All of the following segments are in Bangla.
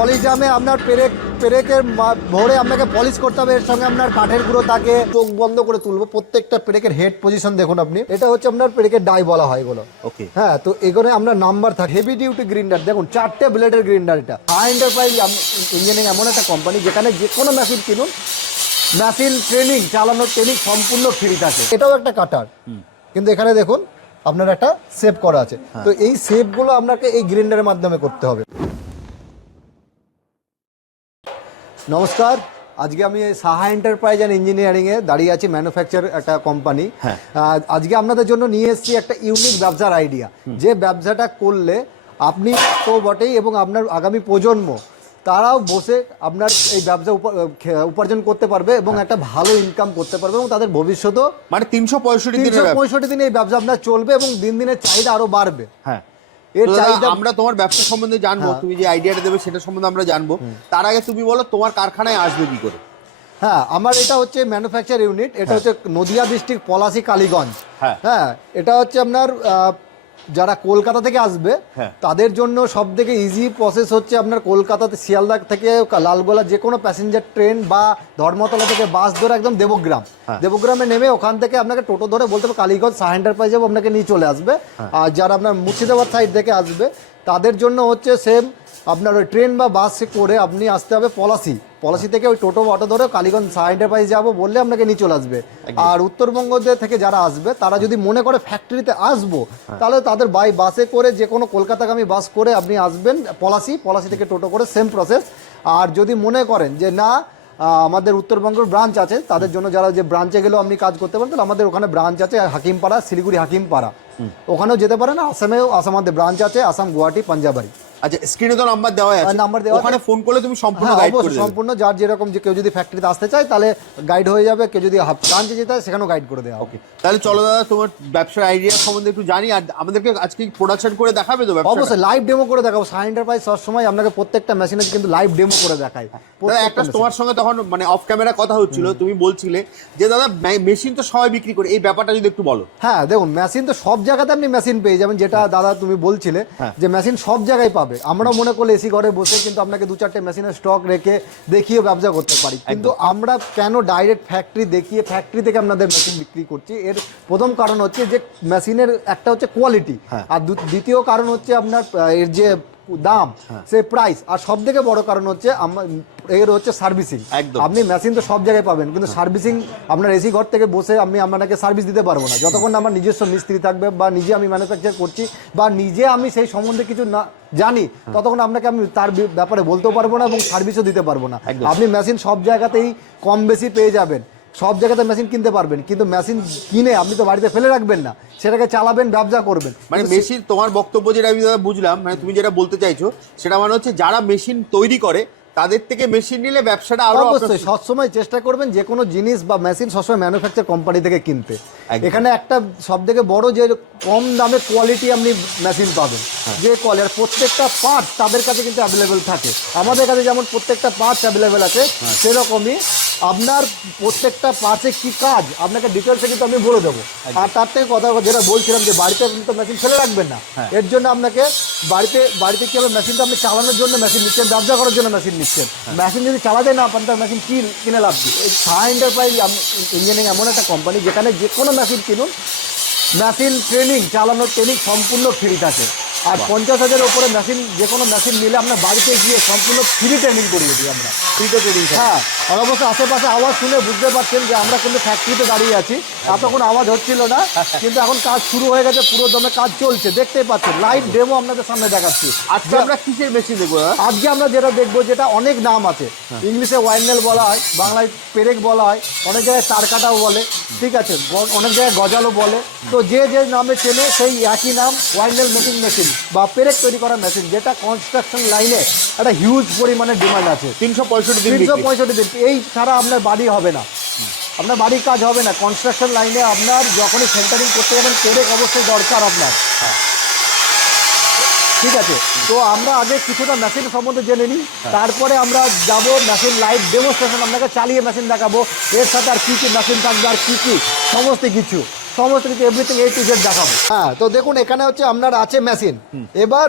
পলিশ ড্রামে আপনার পেরেকের ভরে আপনাকে পলিশ করতে হবে, এর সঙ্গে আপনার কাঠের গুঁড়ো থাকে। চোখ বন্ধ করে তুলবো, প্রত্যেকটা পেরেকের হেড পজিশন দেখুন আপনি, এটা হচ্ছে আপনার পেরেকের ডাই বলা হয় এগুলো। ওকে, হ্যাঁ, তো এখানে আপনার নাম্বার থাকে। হেভি ডিউটি গ্রিন্ডার দেখুন, 4টে ব্লেডের গ্রিন্ডার। এটা হাই এন্টারপ্রাইজ ইঞ্জিনিয়ারিং এমন একটা কোম্পানি যেখানে যে কোনো মেশিন কিনুন, মেশিন ট্রেনিং, চালানোর ট্রেনিং সম্পূর্ণ ফ্রি থাকে। এটাও একটা কাটার, কিন্তু এখানে দেখুন আপনার একটা সেভ করা আছে। তো এই সেভগুলো আপনাকে এই গ্রিন্ডারের মাধ্যমে করতে হবে। নমস্কার, আজকে আমি সাহা এন্টারপ্রাইজ অ্যান্ড ইঞ্জিনিয়ারিংয়ে দাঁড়িয়ে আছি, ম্যানুফ্যাকচার একটা কোম্পানি। আজকে আপনাদের জন্য নিয়ে এসেছি একটা ইউনিক ব্যবসার আইডিয়া, যে ব্যবসাটা করলে আপনি তো বটেই এবং আপনার আগামী প্রজন্ম তারাও বসে আপনার এই ব্যবসা উপার্জন করতে পারবে এবং একটা ভালো ইনকাম করতে পারবে এবং তাদের ভবিষ্যতেও মানে 365 দিনে এই ব্যবসা আপনার চলবে এবং দিন দিনের চাহিদা আরো বাড়বে। হ্যাঁ, এর চাহিদা আমরা তোমার ব্যবসা সম্বন্ধে জানবো, তুমি যে আইডিয়াটা দেবে সেটা সম্বন্ধে আমরা জানবো। তার আগে তুমি বলো তোমার কারখানায় আসবে কি করে? হ্যাঁ, আমার এটা হচ্ছে ম্যানুফ্যাকচার ইউনিট, এটা হচ্ছে নদিয়া ডিস্ট্রিক্ট, পলাশী, কালীগঞ্জ। হ্যাঁ, এটা হচ্ছে আপনার যারা কলকাতা থেকে আসবে তাদের জন্য সব থেকে ইজি প্রসেস হচ্ছে আপনার কলকাতাতে শিয়ালদা থেকে লালগোলা যে কোনো প্যাসেঞ্জার ট্রেন বা ধর্মতলা থেকে বাস ধরে একদম দেবগ্রামে নেমে ওখান থেকে আপনাকে টোটো ধরে বলতে হবে কালীগঞ্জ সাহা এন্টারপ্রাইজ যাবো, আপনাকে নিয়ে চলে আসবে। আর যারা আপনার মুর্শিদাবাদ সাইড থেকে আসবে তাদের জন্য হচ্ছে সেম আপনার ওই ট্রেন বা বাসে করে আপনি আসতে হবে পলাশি থেকে ওই টোটো অটো ধরে কালীগঞ্জ সাহা এন্টারপ্রাইজ যাবো বললে আপনাকে নিয়ে চলে আসবে। আর উত্তরবঙ্গ থেকে যারা আসবে তারা যদি মনে করে ফ্যাক্টরিতে আসবো, তাহলে তাদের বাসে করে যে কোনো কলকাতাগামী বাস করে আপনি আসবেন পলাশি থেকে টোটো করে, সেম প্রসেস। আর যদি মনে করেন যে না আমাদের উত্তরবঙ্গের ব্রাঞ্চ আছে, তাদের জন্য যারা যে ব্রাঞ্চে গেলেও আপনি কাজ করতে পারেন, তাহলে আমাদের ওখানে ব্রাঞ্চ আছে হাকিমপাড়া, শিলিগুড়ি হাকিমপাড়া, ওখানেও যেতে পারেন। আসামের ব্রাঞ্চ আছে, আসাম, গুয়াহাটি, পাঞ্জাবাড়ি। আচ্ছা, স্ক্রিনে তো নাম্বার দেওয়া আছে, ওখানে ফোন করলে তুমি সম্পূর্ণ গাইড করে দেবে। সম্পূর্ণ যার যেরকম, যে কেউ যদি ফ্যাক্টরিতে আসতে চায় তাহলে গাইড হয়ে যাবে, কেউ যদি ব্রাঞ্চে যেতে হয় সেখানেও গাইড করে দেওয়া হবে। তাহলে চলো দাদা, তোমার ব্যবসার আইডিয়া সম্বন্ধে একটু জানি। আর আমাদেরকে আজকে প্রোডাকশন করে দেখাবে তো? অবশ্যই লাইভ ডেমো করে দেখাবো। সাহা এন্টারপ্রাইজ সবসময় আপনাকে প্রত্যেকটা মেশিনে কিন্তু লাইভ ডেমো করে দেখায়। একটা তোমার সঙ্গে তখন মানে অফ ক্যামেরা কথা হচ্ছিল, তুমি বলছিলে যে দাদা মেশিন তো সবাই বিক্রি করে, এই ব্যাপারটা যদি একটু বলো। হ্যাঁ, দেখুন মেশিন তো সব জায়গাতে আপনি মেশিন পেয়ে যাবেন, যেটা দাদা তুমি বলছিলে যে মেশিন সব জায়গায় পাবে। আমরাও মনে করলে এসি ঘরে বসে কিন্তু আপনাকে 2-4টে মেশিনের স্টক রেখে দেখিয়ে ব্যবসা করতে পারি, কিন্তু আমরা কেন ডাইরেক্ট ফ্যাক্টরি দেখিয়ে ফ্যাক্টরি থেকে আপনাদের মেশিন বিক্রি করছি? এর প্রথম কারণ হচ্ছে যে মেশিনের একটা হচ্ছে কোয়ালিটি, আর দ্বিতীয় কারণ হচ্ছে আপনার এর যে দাম, সে প্রাইস, আর সব থেকে বড় কারণ হচ্ছে এর হচ্ছে সার্ভিসিং। আপনি মেশিন তো সব জায়গায় পাবেন, কিন্তু সার্ভিসিং আপনার এসি ঘর থেকে বসে আমি আপনাকে সার্ভিস দিতে পারবো না যতক্ষণ আমার নিজস্ব মিস্ত্রি থাকবে, বা নিজে আমি ম্যানুফ্যাকচার করছি, বা নিজে আমি সেই সম্বন্ধে কিছু না জানি, ততক্ষণ আপনাকে আমি তার ব্যাপারে বলতেও পারবো না এবং সার্ভিসও দিতে পারবো না। আপনি মেশিন সব জায়গাতেই কম বেশি পেয়ে যাবেন, সব জায়গাতে মেশিন কিনতে পারবেন, কিন্তু মেশিন কিনে আপনি তো বাড়িতে ফেলে রাখবেন না, সেটাকে চালাবেন, ব্যবসা করবেন। মানে মেশিন, তোমার বক্তব্য যেটা আমি দাদা বুঝলাম, মানে তুমি যেটা বলতে চাইছো সেটা মানে হচ্ছে যারা মেশিন তৈরি করে তাদের থেকে মেশিন নিলে ব্যবসাটা আরো। অবশ্যই সবসময় চেষ্টা করবেন যে কোনো জিনিস বা মেশিন সবসময় ম্যানুফ্যাকচার কোম্পানি থেকে কিনতে। এখানে একটা সব থেকে বড় যে কম দামে কোয়ালিটি আপনি মেশিন পাবেন, যে কোয়ালিটি প্রত্যেকটা পার্ট তাদের কাছে কিন্তু অ্যাভেলেবেল থাকে। আমাদের কাছে যেমন প্রত্যেকটা পার্টস অ্যাভেলেবেল আছে, সেরকমই আপনার প্রত্যেকটা পার্টসে কি কাজ আপনাকে ডিটেলসে কিন্তু আমি বলে দেবো। আর তার থেকে কথা যেটা বলছিলাম যে বাড়িতে কিন্তু মেশিন ফেলে রাখবেন না, এর জন্য আপনাকে বাড়িতে কি হবে, মেশিনটা আপনি চালানোর জন্য মেশিন নিচ্ছেন, ব্যবসা করার জন্য মেশিন নিচ্ছেন। মেশিন যদি চালাতে না পারেন তার মেশিন কিনে লাভ কি? এই সাহা এন্টারপ্রাইজ ইঞ্জিনিয়ারিং এমন একটা কোম্পানি যেখানে যে কোনো মেশিন কিনুন, মেশিন ট্রেনিং, চালানোর ট্রেনিং সম্পূর্ণ ফ্রি থাকে। আর 50,000-এর উপরে মেশিন, যে কোনো মেশিন নিলে আপনার বাড়িতে গিয়ে সম্পূর্ণ ফ্রি ট্রেনিং করিয়ে দিই আমরা, ফ্রিতে ট্রেনিং। হ্যাঁ, অবশ্য আশেপাশে আওয়াজ শুনে বুঝতে পারছেন যে আমরা কিন্তু ফ্যাক্টরিতে দাঁড়িয়ে আছি, এতক্ষণ আওয়াজ হচ্ছিল না, কিন্তু এখন কাজ শুরু হয়ে গেছে, পুরো দমে কাজ চলছে, দেখতেই পাচ্ছেন। লাইভ ডেমো আপনাদের সামনে দেখাচ্ছি। আজকে আমরা কিসের মেশিন দেখবো? আজকে আমরা যেটা দেখবো, যেটা অনেক নাম আছে, ইংলিশে ওয়াইনেল বলা হয়, বাংলায় পেরেক বলা হয়, অনেক জায়গায় তারকাটাও বলে, ঠিক আছে, অনেক জায়গায় গজালও বলে। তো যে যে নামে চেনে সেই একই নাম, ওয়াইনেল মেকিং মেশিন বা পেরেক তৈরি করা মেশিন, যেটা কনস্ট্রাকশন লাইনে একটা হিউজ পরিমাণে ডিমান্ড আছে। 365 দিন। এই ছাড়া আপনার বাড়ি হবে না, আপনার বাড়ির কাজ হবে না। কনস্ট্রাকশন লাইনে আপনার যখনই সেন্টারিং করতে যাবেন পেরেক অবশ্যই দরকার আপনার, ঠিক আছে। তো আমরা আগে কিছুটা মেশিন সম্বন্ধে জেনে নিই, তারপরে আমরা যাব মেশিন লাইভ ডেমোস্ট্রেশন, আপনাকে চালিয়ে মেশিন দেখাবো, এর সাথে আর কী কী মেশিন থাকবে আর কী কী সমস্ত কিছু এভরিথিং A to Z দেখাবো। হ্যাঁ, তো দেখুন এখানে হচ্ছে আপনার আছে মেশিন। এবার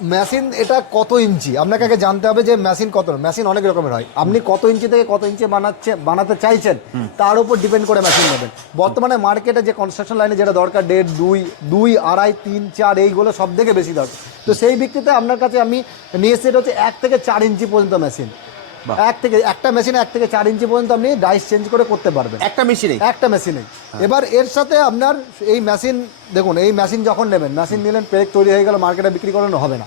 মেশিন এটা কত ইঞ্চি আপনাকে আগে জানতে হবে যে মেশিন কত, মেশিন অনেক রকমের হয়, আপনি কত ইঞ্চি থেকে কত ইঞ্চি বানাতে চাইছেন তার উপর ডিপেন্ড করে মেশিন নেবেন। বর্তমানে মার্কেটে যে কনস্ট্রাকশন লাইনে যেটা দরকার 1.5, 2, 2.5, 3, 4 এইগুলো সব থেকে বেশি দরকার। তো সেই ভিত্তিতে আপনার কাছে আমি নিয়ে এসে এটা হচ্ছে 1 থেকে 4 ইঞ্চি পর্যন্ত মেশিন, একটা মেশিনে 1 থেকে 4 ইঞ্চি পর্যন্ত আপনি ডাইস চেঞ্জ করে করতে পারবেন একটা মেশিনে। এবার এর সাথে আপনার এই মেশিন দেখুন, এই মেশিন যখন নেবেন, মেশিন নিলেন, পেরেক তৈরি হয়ে গেল, মার্কেটে বিক্রি করানো হবে না।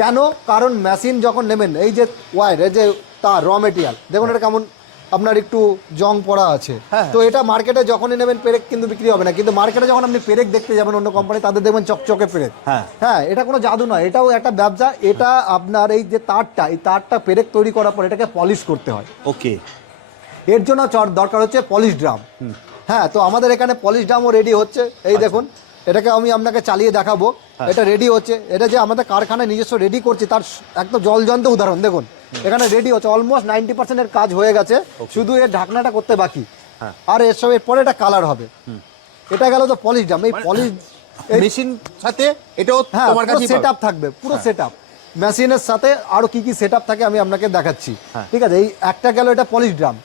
কেন? কারণ মেশিন যখন নেবেন, এই যে ওয়্যার, এই যে তার র মেটেরিয়াল দেখুন, এটা কেমন আপনার একটু জং পড়া আছে। তো এটা মার্কেটে যখনই নেবেন পেরেক কিন্তু বিক্রি হবে না, কিন্তু মার্কেটে যখন আপনি পেরেক দেখতে যাবেন অন্য কোম্পানি, তাদের দেখবেন চকচকে পেরেক। হ্যাঁ, এটা কোনো জাদু নয়, এটাও একটা ব্যবসা। এটা আপনার এই যে তারটা, এই তারটা পেরেক তৈরি করার পর এটাকে পলিশ করতে হয়। ওকে, এর জন্য দরকার হচ্ছে পলিশ ড্রাম। হ্যাঁ, তো আমাদের এখানে পলিশ ড্রামও রেডি হচ্ছে, এই দেখুন, এটাকে আমি আপনাকে চালিয়ে দেখাবো। এটা রেডি হচ্ছে, এটা যে আমাদের কারখানায় নিজস্ব রেডি করছি তার একদম জলজন্ত উদাহরণ দেখুন, এখানে রেডি হচ্ছে, অলমোস্ট 90% এর কাজ হয়ে গেছে, শুধু এর ঢাকনাটা করতে বাকি। আর এর সব এরপরে এটা কালার হবে। এটা গেল তো পলিশ ড্রাম। এই পলিশ মেশিন সাথে এটাও তোমার কাছে সেটআপ থাকবে, পুরো সেটআপ মেশিনের সাথে আরো কি কি সেটআপ থাকে আমি আপনাকে দেখাচ্ছি। ঠিক আছে, এই একটা গেল এটা পলিশ ড্রাম।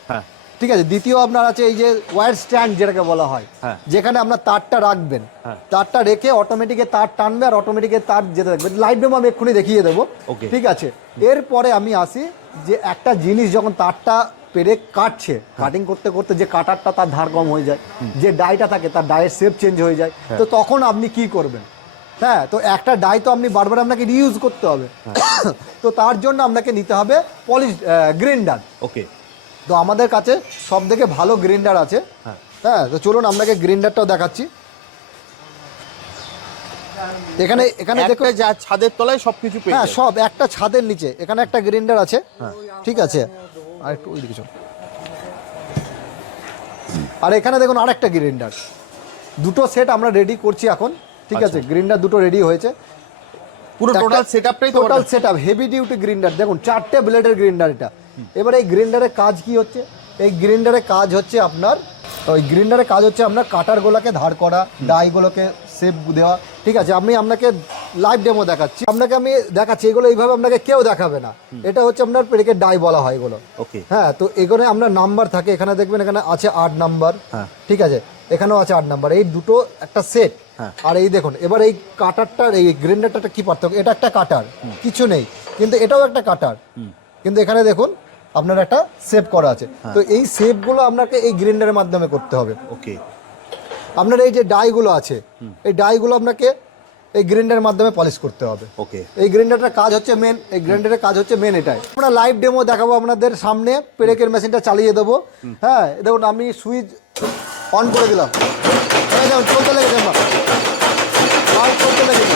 ঠিক আছে, দ্বিতীয় আপনার আছে এই যে ওয়্যার স্ট্যান্ড যেটাকে বলা হয়, যেখানে আপনার তারটা রাখবেন, তারটা রেখে অটোমেটিকে তার টানবে আর অটোমেটিকে তার যেতে থাকবে। লাইট ডেমো আমি এক্ষুনি দেখিয়ে দেবো। ঠিক আছে, এরপরে আমি আসি যে একটা জিনিস যখন তারটা পেরেক কাটছে, কাটিং করতে করতে যে কাটারটা তার ধার কম হয়ে যায়, যে ডাইটা থাকে তার ডাইয়ের শেপ চেঞ্জ হয়ে যায়, তো তখন আপনি কি করবেন? হ্যাঁ, তো একটা ডাই তো আপনি বারবার আপনাকে রিইউজ করতে হবে, তো তার জন্য আপনাকে নিতে হবে পলিশ গ্রাইন্ডার। ওকে, তো আমাদের কাছে সব থেকে ভালো গ্রাইন্ডার আছে। হ্যাঁ, তো চলুন আপনাকে গ্রাইন্ডারটাও দেখাচ্ছি। এখানে দেখো, যা ছাদের তলায় সবকিছু পেয়ে হ্যাঁ, সব একটা ছাদের নিচে এখানে একটা গ্রাইন্ডার আছে। ঠিক আছে, আর একটু ওইদিকে চল। আর এখানে দেখুন আরেকটা গ্রাইন্ডার, দুটো সেট আমরা রেডি করছি এখন। ঠিক আছে, গ্রাইন্ডার দুটো রেডি হয়েছে, পুরো total setup heavy duty grinder. দেখুন 4টে ব্লেডের গ্রাইন্ডার এটা। এবার এই গ্রাইন্ডারের কাজ কি হচ্ছে? এই গ্রাইন্ডারের কাজ হচ্ছে আপনার কাটারগুলোকে ধার করা, ডাইগুলোকে শেপ দেওয়া। ঠিক আছে, আমি আপনাকে লাইভ ডেমো দেখাচ্ছি, এগুলো এইভাবে আপনাকে কেউ দেখাবে না। এটা হচ্ছে আপনার পেরেকের ডাই বলা হয় এগুলো। হ্যাঁ, তো এখানে আপনার নাম্বার থাকে, এখানে দেখবেন এখানে আছে 8 নাম্বার। ঠিক আছে, এখানেও আছে 8 নাম্বার, এই দুটো একটা সেট। আর এই দেখুন, এবার এই কাটারটার এই গ্রাইন্ডারটা কি পার্থক্য? এটা একটা কাটার, কিছু নেই, কিন্তু এটাও একটা কাটার, কিন্তু এখানে দেখুন আপনার একটা শেপ করা আছে। তো এই শেপগুলো আপনাকে এই গ্রাইন্ডারের মাধ্যমে করতে হবে। ওকে, আপনার এই যে ডাইগুলো আছে, এই ডাইগুলো আপনাকে এই গ্রাইন্ডারের মাধ্যমে পলিশ করতে হবে। ওকে, এই গ্রাইন্ডারটার কাজ হচ্ছে মেন, এটাই আমরা লাইভ ডেমো দেখাবো আপনাদের সামনে। পেরেকের মেশিনটা চালিয়ে দেবো। হ্যাঁ, দেখুন আমি সুইচ অন করে দিলাম, চলতে লেগেছে, করতে লেগেছে,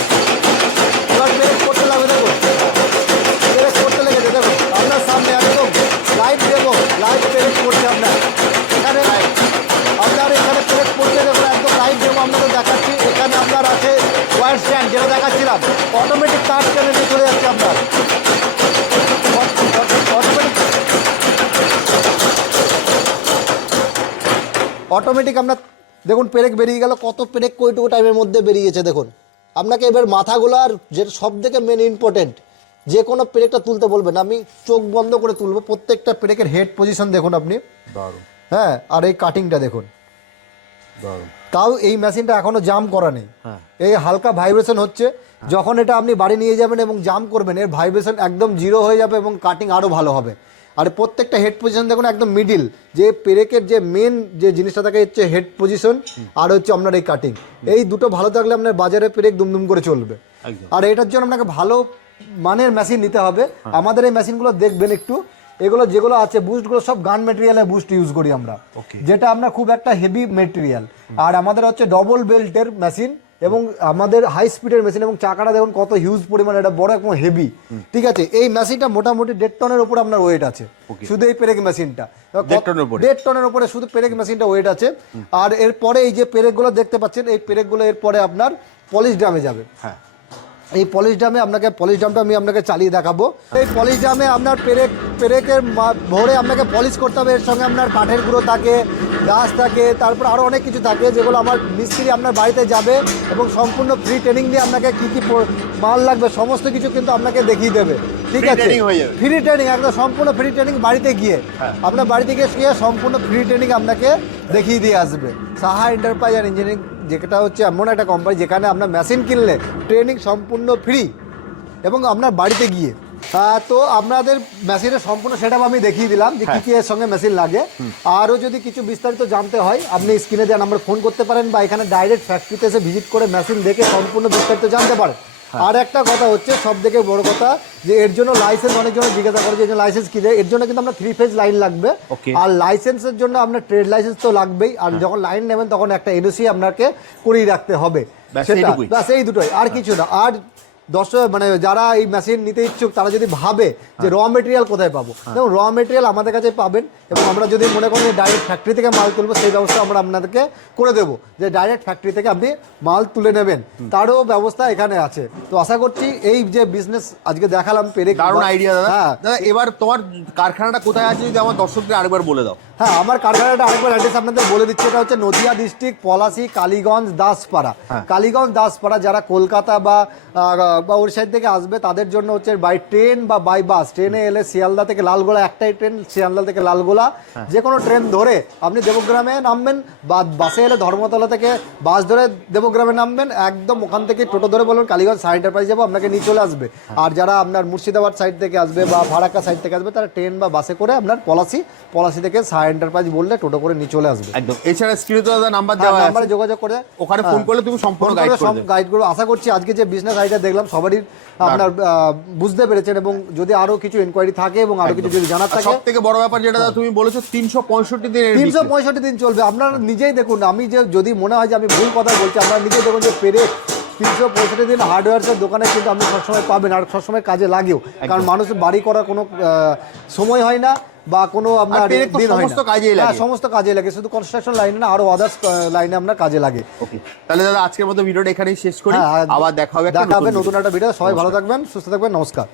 এবার পেরেক করতে লাগবে। দেখুন পেরেক করতে লেগেছে, দেখুন আপনার সামনে একদম লাইভ ডেমো, লাইভ পেরেক করছে আপনার এখানে পেরেক করছে, দেখুন একদম লাইভ ডেমো আপনাদের দেখাচ্ছি। এখানে আপনার আছে ওয়্যার স্ট্যান্ড, যেটা দেখাচ্ছিলাম, অটোমেটিক তার টেনে নিয়ে চলে যাচ্ছে আপনার, অটোমেটিক আপনার দেখুন পেরেক বেরিয়ে গেল। কত পেরেক কইটুকু টাইমের মধ্যে বেরিয়েছে দেখুন। আপনাকে এবার মাথাগুলো, আর যেটা সব থেকে মেন ইম্পর্টেন্ট, যে কোনো পেরেকটা তুলতে বলবেন, আমি চোখ বন্ধ করে তুলবো। প্রত্যেকটা পেরেকের হেড পজিশন দেখুন আপনি। হ্যাঁ, আর এই কাটিংটা দেখুন। তাও এই মেশিনটা এখনো জাম করা নেই, এই হালকা ভাইব্রেশন হচ্ছে। যখন এটা আপনি বাড়ি নিয়ে যাবেন এবং জাম করবেন, এর ভাইব্রেশন একদম 0 হয়ে যাবে এবং কাটিং আরও ভালো হবে। আর প্রত্যেকটা হেড পজিশন দেখুন একদম মিডিল, যে পেরেকের যে মেন যে জিনিসটা থাকে হচ্ছে হেড পজিশন, আর হচ্ছে আপনার এই কাটিং। এই দুটো ভালো থাকলে আপনার বাজারে পেরেক দুমদুম করে চলবে। আর এটার জন্য আপনাকে ভালো মানের মেশিন নিতে হবে। আমাদের এই মেশিনগুলো দেখবেন একটু, এগুলো যেগুলো আছে বুস্টগুলো সব গান মেটেরিয়ালে বুস্ট ইউজ করি আমরা, যেটা আমরা খুব একটা হেভি মেটেরিয়াল। আর আমাদের হচ্ছে ডবল বেল্টের মেশিন এবং আমাদের হাই স্পিডের মেশিন, এবং চাকাটা দেখুন কত হিউজ পরিমাণে, এটা বড় এবং হেভি। ঠিক আছে, এই মেশিনটা মোটামুটি 1.5 টনের উপর আপনার ওয়েট আছে, শুধু এই পেরেক মেশিনটা 1.5 টনের উপরে শুধু পেরেক মেশিনটা ওয়েট আছে। আর এরপরে এই যে পেরেকগুলো দেখতে পাচ্ছেন, এই পেরেকগুলো এরপরে আপনার পলিশ ড্রামে যাবে। এই পলিশ ড্রামে পলিশ ড্রামটা আমি আপনাকে চালিয়ে দেখাবো। এই পলিশ ড্রামে আপনার পেরেকের ভরে আপনাকে পলিশ করতে হবে। এর সঙ্গে আপনার কাঠের গুঁড়ো থাকে, গাছ থাকে, তারপর আরও অনেক কিছু থাকে যেগুলো আমার মিস্ত্রি আপনার বাড়িতে যাবে এবং সম্পূর্ণ ফ্রি ট্রেনিং দিয়ে আপনাকে কী কী মাল লাগবে সমস্ত কিছু কিন্তু আপনাকে দেখিয়ে দেবে। ঠিক Free আছে, training হয়ে যাবে। ফ্রি ট্রেনিং একদম সম্পূর্ণ ফ্রি ট্রেনিং বাড়িতে গিয়ে আপনার বাড়িতে গিয়ে সম্পূর্ণ ফ্রি ট্রেনিং আপনাকে দেখিয়ে দিয়ে আসবে। সাহা এন্টারপ্রাইজ অ্যান্ড ইঞ্জিনিয়ারিং যেটা হচ্ছে এমন একটা কোম্পানি যেখানে আপনার মেশিন কিনলে ট্রেনিং সম্পূর্ণ ফ্রি এবং আপনার বাড়িতে গিয়ে। তো আপনাদের মেশিনের সম্পূর্ণ সেটআপ আমি দেখিয়ে দিলাম যে কী কী এর সঙ্গে মেশিন লাগে। আরও যদি কিছু বিস্তারিত জানতে হয় আপনি স্ক্রিনে দেওয়া নাম্বার ফোন করতে পারেন বা এখানে ডাইরেক্ট ফ্যাক্টরিতে এসে ভিজিট করে মেশিন দেখে সম্পূর্ণ বিস্তারিত জানতে পারেন। আর একটা কথা হচ্ছে সব থেকে বড় কথা যে এর জন্য লাইসেন্স অনেকজন জিজ্ঞাসা করে যে লাইসেন্স কি দেয়, এর জন্য কিন্তু আপনার 3 ফেজ লাইন লাগবে। আর লাইসেন্সের জন্য আপনার ট্রেড লাইসেন্স তো লাগবেই, আর যখন লাইন নেবেন তখন একটা এনওসি আপনাকে করিয়ে রাখতে হবে। সেটা ব্যাস এই দুটোই, আর কিছু না। আর দর্শক মানে যারা এই মেশিন নিতে ইচ্ছুক তারা যদি ভাবে যে র মেটেরিয়াল কোথায় পাবো, দেখুন র মেটেরিয়াল আমাদের কাছে পাবেন এবং আমরা যদি মনে করেন যে ডাইরেক্ট ফ্যাক্টরি থেকে মাল তুলবো সেই ব্যবস্থা আমরা আপনাদেরকে করে দেবো, যে ডাইরেক্ট ফ্যাক্টরি থেকে আপনি মাল তুলে নেবেন তারও ব্যবস্থা এখানে আছে। তো আশা করছি এই যে বিজনেস আজকে দেখালাম পেরে দারুণ আইডিয়া দাদা। হ্যাঁ দাদা এবার তোমার কারখানাটা কোথায় আছে যদি আমার দর্শকদের আরেকবার বলে দাও। হ্যাঁ, আমার কারখানাটা আরেকবার অ্যাড্রেস আপনাদের বলে দিচ্ছি। এটা হচ্ছে নদিয়া ডিস্ট্রিক্ট, পলাশী, কালীগঞ্জ, দাসপাড়া। কালীগঞ্জ দাসপাড়া যারা কলকাতা বা ওর সাইড থেকে আসবে তাদের জন্য হচ্ছে বাই ট্রেন বা বাই বাস। ট্রেনে এলে শিয়ালদা থেকে লালগোলা একটাই ট্রেন, শিয়ালদা থেকে লালগোলা যে কোনো ট্রেন ধরে আপনি দেবগ্রামে নামবেন, বা বাসে এলে ধর্মতলা থেকে বাস ধরে দেবগ্রামে নামবেন, একদম ওখান থেকে টোটো ধরে বলবেন কালীগঞ্জ সাহা এন্টারপ্রাইজ যাবো, আপনাকে নিয়ে চলে আসবে। আর যারা আপনার মুর্শিদাবাদ সাইড থেকে আসবে বা ফারাক্কা সাইড থেকে আসবে তারা ট্রেন বা বাসে করে আপনার পলাশী থেকে সাহা এন্টারপ্রাইজ বললে টোটো করে নিয়ে চলে আসবে। একদম। এছাড়া স্ক্রিনে তো দাদা নাম্বার দেওয়া আছে, নাম্বারে যোগাযোগ করে ওখানে ফোন করলে তুমি সম্পূর্ণ গাইড করে দেবে। গাইড করবো। আশা করছি আজকে যে বিজনেস আইডিয়া দেখলাম সবারই আপনার বুঝতে পেরেছেন, এবং যদি আরো কিছু ইনকোয়ারি থাকে এবং আরো কিছু যদি জানার থাকে। সবথেকে বড় ব্যাপার যেটা দাদা তুমি বলেছো 365 দিন 365 দিন চলবে। আপনারা নিজেই দেখুন, আমি যে যদি মনে হয় যে আমি ভুল কথা বলছি, আপনারা নিজেই দেখুন যে পেরে 365 দিন হার্ডওয়্যারসের দোকানে কিন্তু আপনি সবসময় পাবেন, আর সবসময় কাজে লাগেও। কারণ মানুষের বাড়ি করার কোনো সময় হয় না বা কোনো আপনার দিন হয় না, সমস্ত কাজে লাগে, শুধু কনস্ট্রাকশন লাইনে না আরো আদার্স লাইনে আপনার কাজে লাগে। ওকে, তাহলে দাদা আজকের মতো ভিডিওটা এখানেই শেষ করি, আবার দেখা হবে নতুন একটা ভিডিও। সবাই ভালো থাকবেন, সুস্থ থাকবেন, নমস্কার।